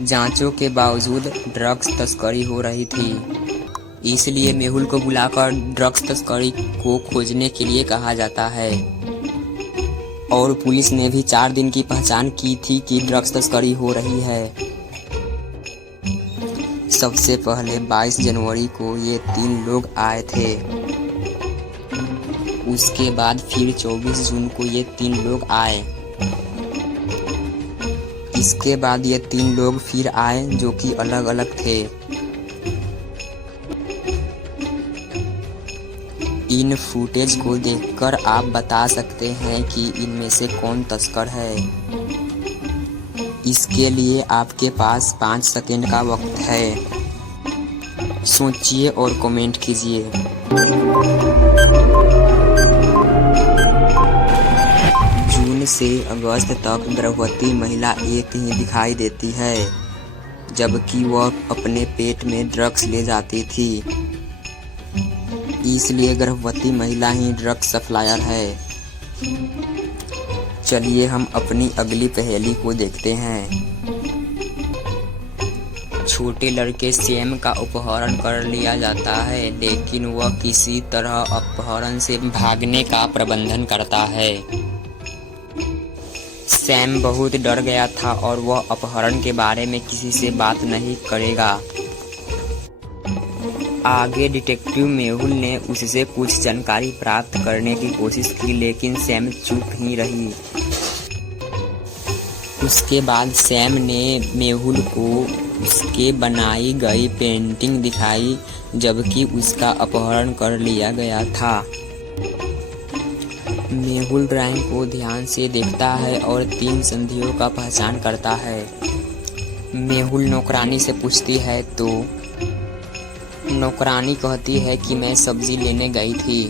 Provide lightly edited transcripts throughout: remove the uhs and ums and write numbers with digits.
जांचों के बावजूद ड्रग्स तस्करी हो रही थी, इसलिए मेहुल को बुलाकर ड्रग्स तस्करी को खोजने के लिए कहा जाता है। और पुलिस ने भी 4 दिन की पहचान की थी कि ड्रग्स तस्करी हो रही है। सबसे पहले 22 जनवरी को ये 3 लोग आए थे। उसके बाद फिर 24 जून को ये 3 लोग आए। इसके बाद ये 3 लोग फिर आए जो कि अलग अलग थे। इन फुटेज को देखकर आप बता सकते हैं कि इनमें से कौन तस्कर है। इसके लिए आपके पास 5 सेकंड का वक्त है। सोचिए और कमेंट कीजिए। जून से अगस्त तक गर्भवती महिला एक ही दिखाई देती है, जबकि वह अपने पेट में ड्रग्स ले जाती थी। इसलिए गर्भवती महिला ही ड्रग्स सप्लायर है। चलिए हम अपनी अगली पहेली को देखते हैं। छोटे लड़के सैम का अपहरण कर लिया जाता है, लेकिन वह किसी तरह अपहरण से भागने का प्रबंधन करता है। सैम बहुत डर गया था और वह अपहरण के बारे में किसी से बात नहीं करेगा। आगे डिटेक्टिव मेहुल ने उससे कुछ जानकारी प्राप्त करने की कोशिश की, लेकिन सैम चुप ही रही। उसके बाद सैम ने मेहुल को उसके बनाई गई पेंटिंग दिखाई, जबकि उसका अपहरण कर लिया गया था। मेहुल ड्राइंग को ध्यान से देखता है और 3 संधियों का पहचान करता है। मेहुल नौकरानी से पूछती है तो नौकरानी कहती है कि मैं सब्जी लेने गई थी।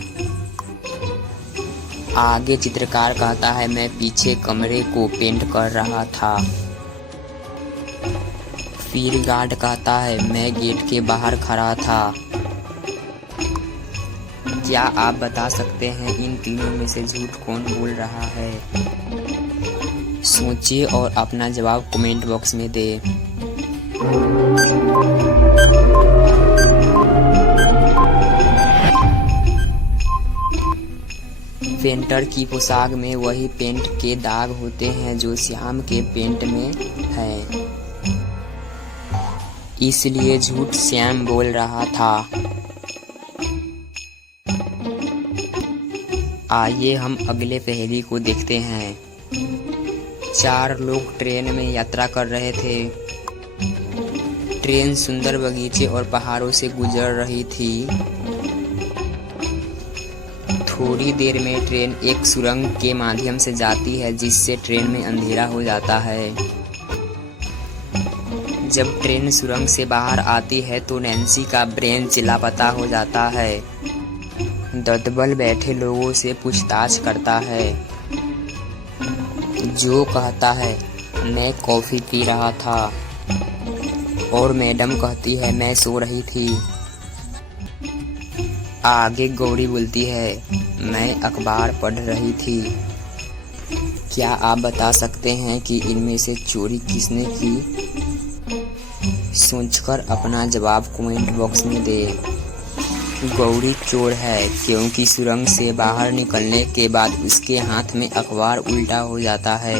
आगे चित्रकार कहता है मैं पीछे कमरे को पेंट कर रहा था। फिर गार्ड कहता है मैं गेट के बाहर खड़ा था। क्या आप बता सकते हैं इन तीनों में से झूठ कौन बोल रहा है? सोचिए और अपना जवाब कमेंट बॉक्स में दें। पेंटर की पोशाक में वही पेंट के दाग होते हैं जो श्याम के पेंट में है, इसलिए झूठ श्याम बोल रहा था। आइए हम अगले पहेली को देखते हैं। 4 लोग ट्रेन में यात्रा कर रहे थे। ट्रेन सुंदर बगीचे और पहाड़ों से गुजर रही थी। थोड़ी देर में ट्रेन एक सुरंग के माध्यम से जाती है, जिससे ट्रेन में अंधेरा हो जाता है। जब ट्रेन सुरंग से बाहर आती है तो नैन्सी का ब्रेन लापता हो जाता है। ददबल बैठे लोगों से पूछताछ करता है। जो कहता है मैं कॉफी पी रहा था, और मैडम कहती है मैं सो रही थी। आगे गौरी बोलती है मैं अखबार पढ़ रही थी। क्या आप बता सकते हैं कि इनमें से चोरी किसने की? सोचकर अपना जवाब कमेंट बॉक्स में दें। गौरी चोर है, क्योंकि सुरंग से बाहर निकलने के बाद उसके हाथ में अखबार उल्टा हो जाता है।